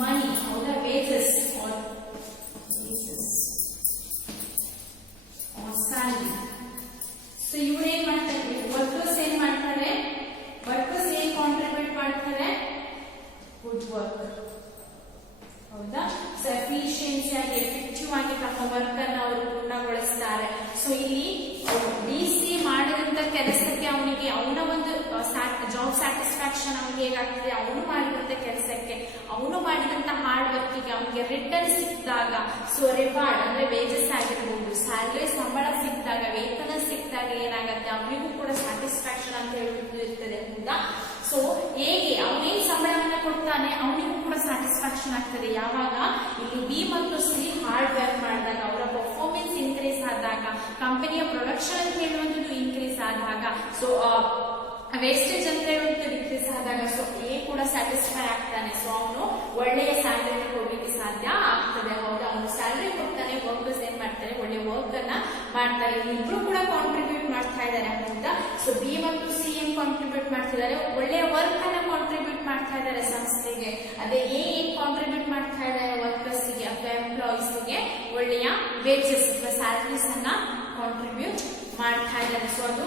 ಮನಿ. ಹೌದಾ? Wages R salary. ಸೊ ಇವ್ರು ಏನ್ ಮಾಡ್ತಾರೆ? ವರ್ಕರ್ಸ್ ಏನ್ ಮಾಡ್ತಾರೆ? ವರ್ಕರ್ಸ್ ಏನ್ ಕಾಂಟ್ರಿಬ್ಯೂಟ್ ಮಾಡ್ತಾರೆ? Good work. ಹೌದಾ? ಸೊ ಎಫಿಷಿಯನ್ಸಿ ಆಗಿ ಎಫೆಕ್ಟಿವ್ ಆಗಿ ತಮ್ಮ ವರ್ಕ್ ಅನ್ನು ಅವರು ಪೂರ್ಣಗೊಳಿಸ್ತಾರೆ. ಸೊ ಇಲ್ಲಿ ಡಿ ಸಿ ಮಾಡಿದಂತ ಕೆಲಸಕ್ಕೆ ಅವನಿಗೆ ಅವನ ಒಂದು ಜಾಬ್ ಸ್ಯಾಟಿಸ್ಫ್ಯಾಕ್ಷನ್ ಅವನಿಗೆ ಹೇಗಾಗ್ತದೆ? ಅವನು ಮಾಡಿದಂತ ಕೆಲಸಕ್ಕೆ, ಅವನು ಮಾಡಿದಂತ ಹಾರ್ಡ್ ವರ್ಕಿಗೆ ಅವನಿಗೆ ರಿಟರ್ನ್ ಸಿಕ್ಕಿದಾಗ, ಸೊ ರಿವಾರ್ಡ್ ಅಂದ್ರೆ ವೇಜಸ್ ಆಗಿರ್ಬೋದು, ಸ್ಯಾಲರಿ ಸಂಬಳ ಸಿಕ್ಕಿದಾಗ, ವೇತನ ಸಿಕ್ಕಿದಾಗ ಏನಾಗುತ್ತೆ? ಅವನಿಗೂ ಕೂಡ ಸ್ಯಾಟಿಸ್ಫ್ಯಾಕ್ಷನ್ ಅಂತ ಹೇಳ್ಬಿಟ್ಟು ಇರ್ತದೆ. ಹೌದಾ? ಸೊ ಹೇಗೆ ಅವನೇನ್ ಸಂಬಳವನ್ನ ಕೊಡ್ತಾನೆ ಅವನಿಗೂ ಕೂಡ ಸ್ಯಾಟಿಸ್ಫ್ಯಾಕ್ಷನ್ ಆಗ್ತದೆ. ಯಾವಾಗ? ಇಲ್ಲಿ ಬಿ ಮತ್ತು ಸಿ ಹಾರ್ಡ್ ವರ್ಕ್ ಮಾಡಿದಾಗ, ಅವರ ಪರ್ಫಾರ್ಮೆನ್ಸ್ ಇನ್ಕ್ರೀಸ್ ಆದಾಗ, ಕಂಪನಿಯ ಪ್ರೊಡಕ್ಷನ್ ಅಂತ ಹೇಳುವಂಥದ್ದು ಇನ್ಕ್ರೀಸ್ ಆದಾಗ, ಸೊ ವೇಸ್ಟೇಜ್ ಅಂತ ಹೇಳುವಂಥದ್ದು ಡಿಕ್ರೀಸ್ ಆದಾಗ, ಸೊ ಎ ಕೂಡ ಸ್ಯಾಟಿಸ್ಫೈ ಆಗ್ತಾನೆ. ಸೊ ಅವನು ಒಳ್ಳೆಯ ಸ್ಯಾಲರಿ ಕೊಡ್ಲಿಕ್ಕೆ ಸಾಧ್ಯ ಆಗ್ತದೆ. ಹೌದಾ? ಅವನು ಸ್ಯಾಲರಿ ಕೊಡ್ತಾನೆ, ವರ್ಕರ್ಸ್ ಏನ್ ಮಾಡ್ತಾರೆ? ಒಳ್ಳೆ ವರ್ಕ್ ಅನ್ನ ಮಾಡ್ತಾರೆ. ಇಬ್ರು ಕೂಡ ಕಾಂಟ್ರಿಬ್ಯೂಟ್ ಮಾಡ್ತಾ ಇದ್ದಾರೆ. ಹೌದಾ? ಸೊ ಬಿ ಮತ್ತು ಸಿ ಏನ್ ಕಾಂಟ್ರಿಬ್ಯೂಟ್ ಮಾಡ್ತಿದ್ದಾರೆ? ಒಳ್ಳೆಯ ವರ್ಕ್ ಅನ್ನ ಕಾಂಟ್ರಿಬ್ಯೂಟ್ ಮಾಡ್ತಾ ಇದ್ದಾರೆ ಸಂಸ್ಥೆಗೆ. ಅದೇ ಎ ಏನ್ ಕಾಂಟ್ರಿಬ್ಯೂಟ್ ಮಾಡ್ತಾ ಇದ್ದಾರೆ? ವರ್ಕರ್ಸ್ ಗೆ ಅಥವಾ ಎಂಪ್ಲಾಯೀಸ್ ಗೆ ಒಳ್ಳೆಯ ವೇಜಸ್ ಅಥವಾ ಸ್ಯಾಲರೀಸ್ ಅನ್ನ ಕಾಂಟ್ರಿಬ್ಯೂಟ್ ಮಾಡ್ತಾ ಇದ್ದಾರೆ. ಸೊ ಅದು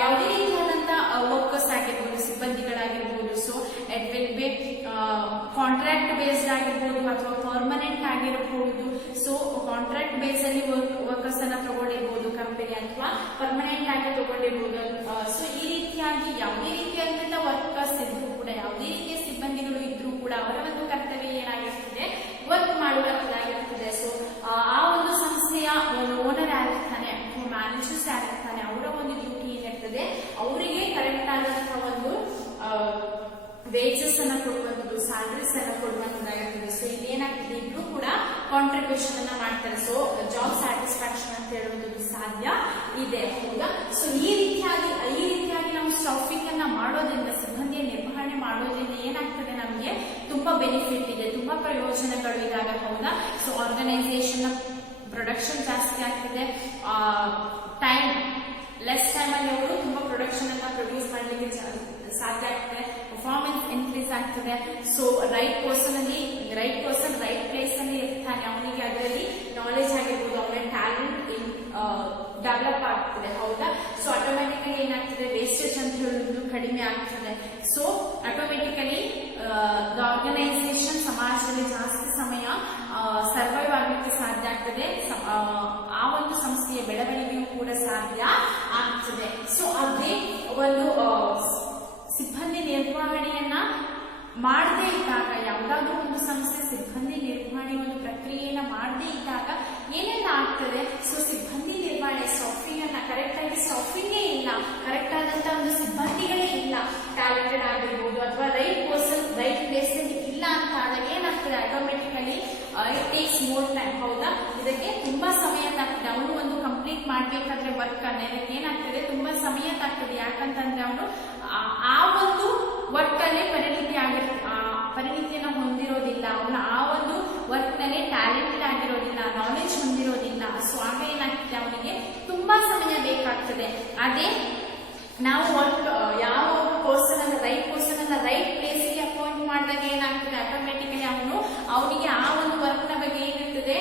ಯಾವುದೇ ರೀತಿಯಾದಂತ ವರ್ಕರ್ಸ್ ಆಗಿರ್ಬೋದು, ಸಿಬ್ಬಂದಿಗಳಾಗಿರ್ಬೋದು, so it will be contract based ಆಗಿರ್ಬೋದು ಅಥವಾ ಪರ್ಮನೆಂಟ್ ಆಗಿರಬಹುದು. ಸೊ ಕಾಂಟ್ರಾಕ್ಟ್ ಬೇಸ್ ಅಲ್ಲಿ ವರ್ಕರ್ಸ್ ಅನ್ನ ತಗೊಂಡಿರ್ಬೋದು ಕಂಪನಿ, ಅಥವಾ ಪರ್ಮನೆಂಟ್ ಆಗಿ ತಗೊಂಡಿರ್ಬೋದು. ಸೊ ಈ ರೀತಿಯಾಗಿ ಯಾವುದೇ ರೀತಿಯಾದಂತ ವರ್ಕರ್ಸ್ ಇದ್ರೂ ಕೂಡ, ಯಾವುದೇ ರೀತಿಯ ಸಿಬ್ಬಂದಿಗಳು ಇದ್ರೂ ಕೂಡ ಅವರ ಒಂದು ಕರ್ತವ್ಯ ಏನಾಗಿರ್ತದೆ? ವರ್ಕ್ ಮಾಡುವಂತಾಗಿರ್ತದೆ. ಸೊ ಆ ಒಂದು ಸಂಸ್ಥೆಯ ಓನರ್ ಆಗಿರ್ತಾನೆ, ಮ್ಯಾನೇಜರ್ಸ್ ಆಗಿರ್ತಾನೆ, ಅವರ ಒಂದು ಡ್ಯೂಟಿ ಏನಿರ್ತದೆ? ಅವರಿಗೆ ಕರೆಕ್ಟ್ ಆದಂತಹ ಒಂದು ವೇಜಸ್ ಅನ್ನ ಕೊಡುವಂಥದ್ದು, ಸ್ಯಾಲರೀಸ್ ಅನ್ನ ಕೊಡುವಂತದ್ದಾಗಿರ್ತದೆ. ಸೊ ಇದೇನಾಗ್ತದೆ? ಇಬ್ರು ಕೂಡ ಕಾಂಟ್ರಿಬ್ಯೂಷನ್ ಅನ್ನ ಮಾಡ್ತಾರೆ. ಸೊ ಜಾಬ್ ಸ್ಯಾಟಿಸ್ಫ್ಯಾಕ್ಷನ್ ಅಂತ ಹೇಳುವಂಥದ್ದು ಸಾಧ್ಯ ಇದೆ. ಹೌದಾ? ಸೊ ಈ ರೀತಿಯಾಗಿ ನಾವು ಸ್ಟಾಫಿಂಗ್ ಅನ್ನ ಮಾಡೋದ್ರಿಂದ, ಸಿಬ್ಬಂದಿಯ ನಿರ್ವಹಣೆ ಮಾಡೋದ್ರಿಂದ ಏನಾಗ್ತದೆ? ನಮಗೆ ತುಂಬಾ ಬೆನಿಫಿಟ್ ಇದೆ, ತುಂಬಾ ಪ್ರಯೋಜನಗಳು ಇದಾಗ. ಹೌದಾ? ಸೊ ಆರ್ಗನೈಸೇಷನ್ ಪ್ರೊಡಕ್ಷನ್ ಜಾಸ್ತಿ ಆಗ್ತದೆ. ಲೆಸ್ ಟೈಮ್ ಅಲ್ಲಿ ಅವರು ತುಂಬಾ ಪ್ರೊಡಕ್ಷನ್ ಅನ್ನ ಪ್ರೊಡ್ಯೂಸ್ ಮಾಡ್ಲಿಕ್ಕೆ ಸಾಧ್ಯ ಆಗ್ತದೆ. ಪರ್ಫಾರ್ಮೆನ್ಸ್ ಇನ್ಕ್ರೀಸ್ ಆಗ್ತದೆ. So right person right place ಅಲ್ಲಿ ಇರ್ತಾನೆ. ಅವನಿಗೆ ಅದರಲ್ಲಿ ನಾಲೆಜ್ ಆಗಿರ್ಬೋದು, ಅವನ ಟ್ಯಾಲೆಂಟ್ ಡೆವಲಪ್ ಆಗ್ತದೆ. ಹೌದಾ? ಸೊ ಆಟೋಮೆಟಿಕಲಿ ಏನಾಗ್ತದೆ? ವೇಸ್ಟೇಜ್ ಅಂತ ಹೇಳುವುದು ಕಡಿಮೆ ಆಗ್ತದೆ. ಸೊ ಆಟೋಮೆಟಿಕಲಿ ದ ಆರ್ಗನೈಸೇಷನ್ ಸಮಾಜದಲ್ಲಿ ಜಾಸ್ತಿ ಸಮಯ ಸರ್ವೈವ್ ಆಗಲಿಕ್ಕೆ ಸಾಧ್ಯ ಆಗ್ತದೆ. ಆ ಒಂದು ಸಂಸ್ಥೆಯ ಬೆಳವಣಿಗೆಯೂ ಕೂಡ ಸಾಧ್ಯ ಆಗ್ತದೆ. ಸೊ ಅದೇ ಒಂದು ಸಿಬ್ಬಂದಿ ನಿರ್ವಹಣೆಯನ್ನ ಮಾಡದೇ ಇದ್ದಾಗ, ಯಾವುದಾದ್ರೂ ಒಂದು ಸಂಸ್ಥೆ ಸಿಬ್ಬಂದಿ ನಿರ್ವಹಣೆ ಒಂದು ಪ್ರಕ್ರಿಯೆಯನ್ನ ಮಾಡದೇ ಇದ್ದಾಗ ಏನೆಲ್ಲ ಆಗ್ತದೆ? ಸೊ ಸಿಬ್ಬಂದಿ ನಿರ್ವಹಣೆ, ಸ್ಟಾಫಿಂಗ್ ಅನ್ನ ಕರೆಕ್ಟ್ ಆಗಿ ಸ್ಟಾಫಿಂಗೇ ಇಲ್ಲ, ಕರೆಕ್ಟ್ ಆದಂತ ಒಂದು ಸಿಬ್ಬಂದಿಗಳೇ ಇಲ್ಲ, ಟ್ಯಾಲೆಂಟೆಡ್ ಆಗಿರ್ಬೋದು ಅಥವಾ ರೈಟ್ ಪರ್ಸನ್ ರೈಟ್ ಪ್ಲೇಸ್ ಅಲ್ಲಿ ಇಲ್ಲ ಅಂತ ಆದಾಗ ಏನಾಗ್ತದೆ? Automatically it takes more time. ಹೌದಾ? ಇದಕ್ಕೆ ತುಂಬಾ ಸಮಯ ತಾಗ್ತದೆ. ಅವನು ಒಂದು ಕಂಪ್ಲೀಟ್ ಮಾಡ್ಬೇಕಾದ್ರೆ ವರ್ಕ್ ಅನ್ನ, ಇದಕ್ಕೆ ಏನಾಗ್ತದೆ? ತುಂಬಾ ಸಮಯ ತಾಗ್ತದೆ. ಯಾಕಂತಂದ್ರೆ ಅವನು ಆ ಒಂದು ವರ್ಕ್ ಅಲ್ಲೇ ಪರಿಣಿತಿಯನ್ನು ಹೊಂದಿರೋದಿಲ್ಲ, ಅವನು ಆ ಒಂದು ವರ್ಕ್ ನಲ್ಲಿ ಟ್ಯಾಲೆಂಟೆಡ್ ಆಗಿರೋದಿಲ್ಲ, ನಾಲೆಜ್ ಹೊಂದಿರೋದಿಲ್ಲ. ಸೊ ಆಗ ಏನಾಗ್ತದೆ? ಅವನಿಗೆ ತುಂಬಾ ಸಮಯ ಮಾಡಬೇಕಾಗ್ತದೆ. ಅದೇ ನಾವು ಯಾವ ಪರ್ಸನ್ ಅನ್ನ ರೈಟ್ ಪ್ಲೇಸ್ಗೆ ಅಪಾಯಿಂಟ್ ಮಾಡಿದಾಗ ಏನಾಗ್ತದೆ, ಆಟೋಮೆಟಿಕಲಿ ಅವನಿಗೆ ಆ ಒಂದು ವರ್ಕ್ ನ ಬಗ್ಗೆ ಏನಿರ್ತದೆ,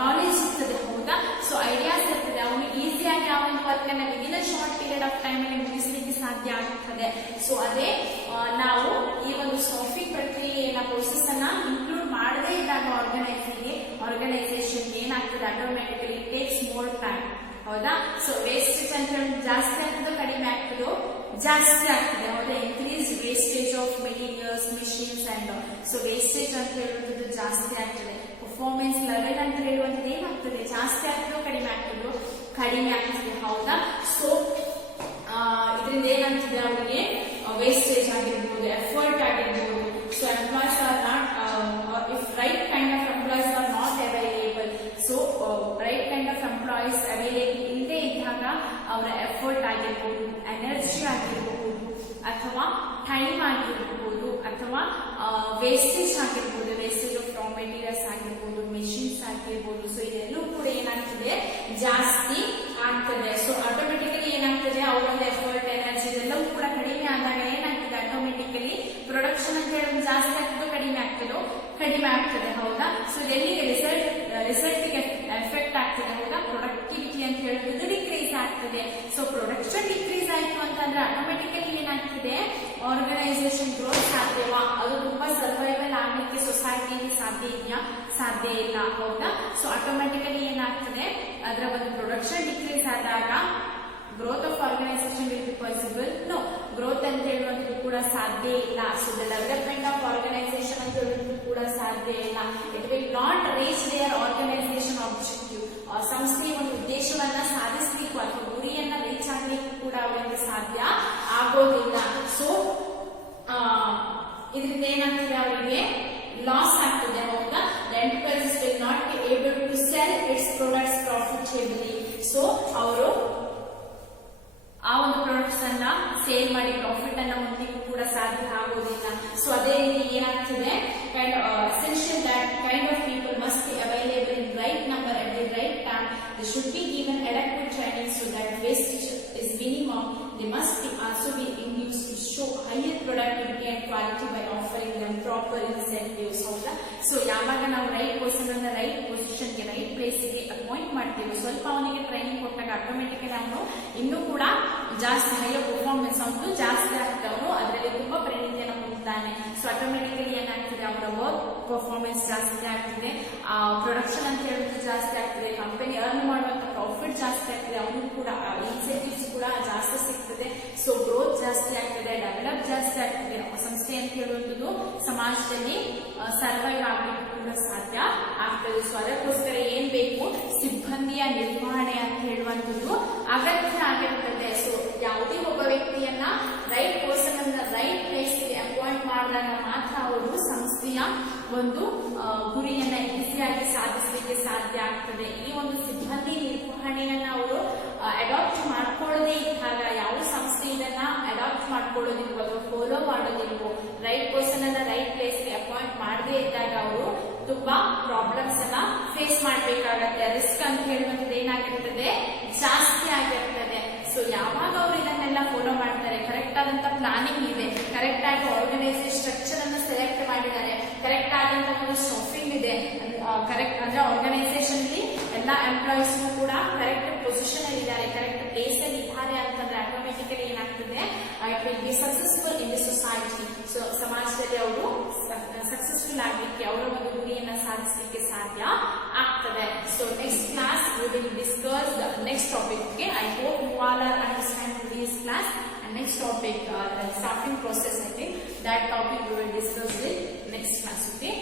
ನಾಲೆಜ್ ಇರ್ತದೆ. ಹೌದಾ? ಸೊ ಐಡಿಯಾಸ್ ಇರ್ತದೆ. ಅವನಿಗೆ ಈಸಿಯಾಗಿ ಆ ಒಂದು ವರ್ಕ್ ಅನ್ನ within a short period of time ಅಲ್ಲಿ ಮುಗಿಸಲಿಕ್ಕೆ ಸಾಧ್ಯ ಆಗ್ತದೆ. ಸೊ ಅದೇ ನಾವು ಈ ಒಂದು ಸಾಫ್ಟ್ವೇರ್ ಪ್ರಕ್ರಿಯೆಯನ್ನ ಪ್ರೋಸೆಸ್ ಅನ್ನ ಇನ್ಕ್ಲೂಡ್ ಮಾಡದೇ ಇದ್ದಾಗ ಆರ್ಗನೈಸೇಷನ್ ಏನಾಗ್ತದೆ, ಆಟೋಮೆಟಿಕಲಿ ಟೇಕ್ಸ್ ಮೋರ್ ಟೈಮ್. ಹೌದಾ? ಸೊ ವೇಸ್ಟೇಜ್ ಅಂತ ಹೇಳಿ ಜಾಸ್ತಿ ಆಗ್ತದೋ ಕಡಿಮೆ ಆಗ್ತದೋ? ಜಾಸ್ತಿ ಆಗ್ತದೆ. ಹೌದಾ? Increase wastage of materials, machines and so wastage ಅಂತ ಹೇಳುವಂಥದ್ದು ಜಾಸ್ತಿ ಆಗ್ತದೆ. ಪರ್ಫಾರ್ಮೆನ್ಸ್ ಲೆವೆಲ್ ಅಂತ ಹೇಳುವಂಥದ್ದು ಏನಾಗ್ತದೆ, ಜಾಸ್ತಿ ಆಗ್ತದೋ ಕಡಿಮೆ ಆಗ್ತದೋ? ಕಡಿಮೆ ಆಗ್ತದೆ. ಹೌದಾ? ಸೊ ಇದರಿಂದ ಏನಾಗ್ತದೆ, ಅವರಿಗೆ ವೇಸ್ಟೇಜ್ ಆಗಿರ್ಬೋದು, ಎಫರ್ಟ್ ಆಗಿರ್ಬೋದು. So employees are not if right kind of employees are not available. So right kind of employees available ಇಲ್ಲದೆ ಇದ್ದಾಗ ಅವರ ಎಫರ್ಟ್ ಆಗಿರ್ಬೋದು, ಎನರ್ಜಿ ಆಗಿರಬಹುದು, ಅಥವಾ ಟೈಮ್ ಆಗಿರಬಹುದು, ಅಥವಾ ವೇಸ್ಟೇಜ್ ಆಗಿರ್ಬೋದು, ವೇಸ್ಟೇಜ್ ಆಫ್ ರಾ ಮೆಟೀರಿಯಲ್ಸ್ ಆಗಿರ್ಬೋದು, ಮೆಷಿನ್ಸ್ ಆಗಿರ್ಬೋದು. ಸೊ ಇದೆಲ್ಲೂ ಕೂಡ ಏನಾಗ್ತದೆ, ಜಾಸ್ತಿ ಆಗ್ತದೆ. ಸೊ ಆಟೋಮೆಟಿಕಲಿ ಏನಾಗ್ತದೆ, ಅವರ ಎಫರ್ಟ್, ಎನರ್ಜಿ ಇದೆಲ್ಲವೂ ಕೂಡ ಕಡಿಮೆ ಆದಾಗ ಏನಾಗ್ತದೆ, ಆಟೋಮೆಟಿಕಲಿ ಪ್ರೊಡಕ್ಷನ್ ಅಂತ ಹೇಳಿ ಜಾಸ್ತಿ ಆಗ್ತದೋ ಕಡಿಮೆ ಆಗ್ತದೋ? ಕಡಿಮೆ ಆಗ್ತದೆ. ಹೌದಾ? ಸೊ ಎಲ್ಲಿಗೆ ರಿಸಲ್ಟ್ಗೆ ಎಫೆಕ್ಟ್ ಆಗ್ತದೆ. ಹೌದಾ? ಪ್ರೊಡಕ್ಟಿವಿಟಿ ಅಂತ ಹೇಳುವುದು ಡಿಕ್ರೀಸ್ ಆಗ್ತದೆ. ಸೊ ಪ್ರೊಡಕ್ಷನ್ ಡಿಕ್ರೀಸ್ ಆಯ್ತು ಅಂತಂದ್ರೆ ಆಟೋಮೆಟಿಕಲಿ ಏನಾಗ್ತದೆ, ಆರ್ಗನೈಸೇಷನ್ ಗ್ರೋತ್ ಸಾಧ್ಯವಾ? ಅದು ತುಂಬಾ ಸರ್ವೈವಲ್ ಆಗ್ಲಿಕ್ಕೆ ಸೊಸೈಟಿಯಲ್ಲಿ ಸಾಧ್ಯ ಇದೆಯಾ? ಸಾಧ್ಯ ಇಲ್ಲ. ಹೌದಾ? ಸೊ ಆಟೋಮೆಟಿಕಲಿ ಏನಾಗ್ತದೆ, ಅದರ ಒಂದು ಪ್ರೊಡಕ್ಷನ್ ಡಿಕ್ರೀಸ್ ಆದಾಗ growth of organisation will be possible? No, growth ಅಂತ ಹೇಳುವಂಥದ್ದು ಕೂಡ ಸಾಧ್ಯ ಇಲ್ಲ. So the development of organisation ಅಂತ ಹೇಳುವುದು ಕೂಡ ಸಾಧ್ಯ ಇಲ್ಲ. It will not reach their organisation objective. ಸಂಸ್ಥೆಯ ಒಂದು ಉದ್ದೇಶವನ್ನ ಸಾಧಿಸಲಿಕ್ಕೂ ಅಥವಾ ಗುರಿಯನ್ನ ರೀಚ್ ಆಗಲಿಕ್ಕೂ ಕೂಡ ಅವರಿಗೆ ಸಾಧ್ಯ ಆಗೋದಿಲ್ಲ. ಸೊ ಇದರಿಂದ ಏನಾಗ್ತದೆ, ಅವರಿಗೆ ಲಾಸ್ ಆಗ್ತದೆ. ಹೌದಾ? The enterprises will not be able to sell its products profitably. So ಅವರು ಆ ಒಂದು ಪ್ರಾಡಕ್ಟ್ಸ್ ಅನ್ನ ಸೇಲ್ ಮಾಡಿ ಪ್ರಾಫಿಟ್ ಅನ್ನ ಹೊಂದಲಿಕ್ಕೂ ಕೂಡ ಸಾಧ್ಯ ಆಗೋದಿಲ್ಲ. ಸೊ ಅದೇ ರೀತಿ ಏನಾಗ್ತದೆ, essential that kind of people must be available in right number at the right time. They should be given adequate training so that wastage is minimum. They must be also be induced to show higher productivity and quality by offering them proper incentives. ಹೌದಾ? ಸೊ ಯಾವಾಗ ನಾವು ರೈಟ್ ಪರ್ಸನ್ ಅನ್ನ ರೈಟ್ ಪೊಸಿಷನ್ಗೆ, ರೈಟ್ ಪ್ಲೇಸ್ಗೆ ಅಪಾಯಿಂಟ್ ಮಾಡ್ತೀವಿ, ಸ್ವಲ್ಪ ಅವನಿಗೆ ಟ್ರೈನಿಂಗ್ ಕೊಟ್ಟಾಗ ಆಟೋಮೆಟಿಕಲಿ ಅವನು ಇನ್ನೂ ಕೂಡ ಜಾಸ್ತಿ ಹೈಯರ್ ಪರ್ಫಾರ್ಮೆನ್ಸ್ ಅವನು ಜಾಸ್ತಿ ಆಗ್ತಾವನು, ಅದರಲ್ಲಿ ತುಂಬಾ ಪರಿಣಿತಿಯನ್ನು ಹೊಂದುತ್ತಾನೆ. ಸೊ ಆಟೋಮೆಟಿಕಲಿ ಏನಾಗ್ತದೆ, ಅವರ ವರ್ಕ್ ಪರ್ಫಾರ್ಮೆನ್ಸ್ ಜಾಸ್ತಿ ಆಗ್ತದೆ, ಪ್ರೊಡಕ್ಷನ್ ಅಂತ ಹೇಳೋದು ಜಾಸ್ತಿ ಆಗ್ತದೆ, ಕಂಪನಿ ಅರ್ನ್ ಮಾಡುವಂತ ಪ್ರಾಫಿಟ್ ಜಾಸ್ತಿ ಆಗ್ತದೆ, ಅವನಿಗೂ ಕೂಡ ಇನ್ಸೆಂಟಿವ್ಸ್ ಕೂಡ ಜಾಸ್ತಿ ಸಿಗ್ತದೆ. ಸೊ ಗ್ರೋತ್ ಜಾಸ್ತಿ ಆಗ್ತದೆ, ಡೆವಲಪ್ ಜಾಸ್ತಿ ಆಗ್ತದೆ. ಸಂಸ್ಥೆ ಅಂತ ಹೇಳುವಂಥದ್ದು ಸಮಾಜದಲ್ಲಿ ಸರ್ವೈವ್ ಆಗಲಿಕ್ಕೆ ಕೂಡ ಸಾಧ್ಯ ಆಗ್ತದೆ. ಸೊ ಅದಕ್ಕೋಸ್ಕರ ಏನ್ ಬೇಕು, ಸಿಬ್ಬಂದಿಯ ನಿರ್ವಹಣೆ ಅಂತ ಹೇಳುವಂಥದ್ದು ಅಗತ್ಯ ಆಗಿರುತ್ತದೆ. ಸೊ ಯಾವುದೇ ಒಬ್ಬ ವ್ಯಕ್ತಿಯನ್ನ ರೈಟ್ ಪರ್ಸನ್ ಅನ್ನ ರೈಟ್ ಪ್ಲೇಸ್ಗೆ ಅಪಾಯಿಂಟ್ ಮಾಡಿದಾಗ ಮಾತ್ರ ಅವರು ಸಂಸ್ಥೆಯ ಒಂದು ಗುರಿಯನ್ನ ಈಸಿಯಾಗಿ ಸಾಧಿಸಲಿಕ್ಕೆ ಸಾಧ್ಯ ಆಗ್ತದೆ. ಈ ಒಂದು ಸಿಬ್ಬಂದಿ ನಿರ್ವಹಣೆಯನ್ನ ಅವರು ಅಡಾಪ್ಟ್ ಮಾಡ್ಕೊಳ್ಳದೆ ಇದ್ದಾಗ, ಯಾವ ಸಂಸ್ಥೆ ಇದನ್ನ ಅಡಾಪ್ಟ್ ಮಾಡ್ಕೊಳ್ಳೋದಿಲ್ವೋ ಅಥವಾ ಫಾಲೋ ಮಾಡೋದಿಲ್ವೋ, ರೈಟ್ ಪರ್ಸನ್ ಅನ್ನ ರೈಟ್ ಪ್ಲೇಸ್ಗೆ ಅಪಾಯಿಂಟ್ ಮಾಡದೇ ಇದ್ದಾಗ ಅವರು ತುಂಬಾ ಪ್ರಾಬ್ಲಮ್ಸ್ ಅನ್ನ ಫೇಸ್ ಮಾಡ್ಬೇಕಾಗತ್ತೆ. ರಿಸ್ಕ್ ಅಂತ ಹೇಳುವಂಥದ್ದು ಏನಾಗಿರ್ತದೆ, ಜಾಸ್ತಿ ಆಗಿರ್ತದೆ. ಸೊ ಯಾವಾಗ ಅವರು ಇದನ್ನೆಲ್ಲ ಫಾಲೋ ಮಾಡ್ತಾರೆ, ಕರೆಕ್ಟ್ ಆದಂತ ಪ್ಲಾನಿಂಗ್ ಇದೆ, ಕರೆಕ್ಟ್ ಆಗಿ ಆರ್ಗನೈಸೇಷನ್ ಸ್ಟ್ರಕ್ಚರ್ ಅನ್ನು ಸೆಲೆಕ್ಟ್ ಮಾಡಿದ್ದಾರೆ, ಕರೆಕ್ಟ್ ಆದಂತ ಒಂದು ಸ್ಟಾಫಿಂಗ್ ಇದೆ, ಕರೆಕ್ಟ್ ಅಂದ್ರೆ ಆರ್ಗನೈಸೇಷನ್ ಅಲ್ಲಿ ಎಲ್ಲಾ ಎಂಪ್ಲಾಯೀಸ್ ಕೂಡ ಕರೆಕ್ಟ್ ಪೊಸಿಷನ್ ಅಲ್ಲಿ ಇದ್ದಾರೆ, ಕರೆಕ್ಟ್ ಪ್ಲೇಸ್ ಅಲ್ಲಿ ಇದ್ದಾರೆ ಅಂತಂದ್ರೆ ಆಟೋಮೆಟಿಕಲಿ ಏನಾಗ್ತದೆ, it will be successful in the society. So ಸಮಾಜದಲ್ಲಿ ಅವರು ಸಕ್ಸಸ್ಫುಲ್ ಆಗ್ಲಿಕ್ಕೆ, ಅವರ ಒಂದು ಗುರಿಯನ್ನ ಸಾಧಿಸಲಿಕ್ಕೆ ಸಾಧ್ಯ ಆಗ್ತದೆ. So next class we will discuss the next topic. Okay, I hope you all are understanding this class. And next topic, the staffing process, I think that topic we will discuss in next class. Okay.